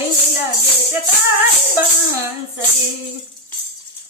લાગે છે તારી બાંસરી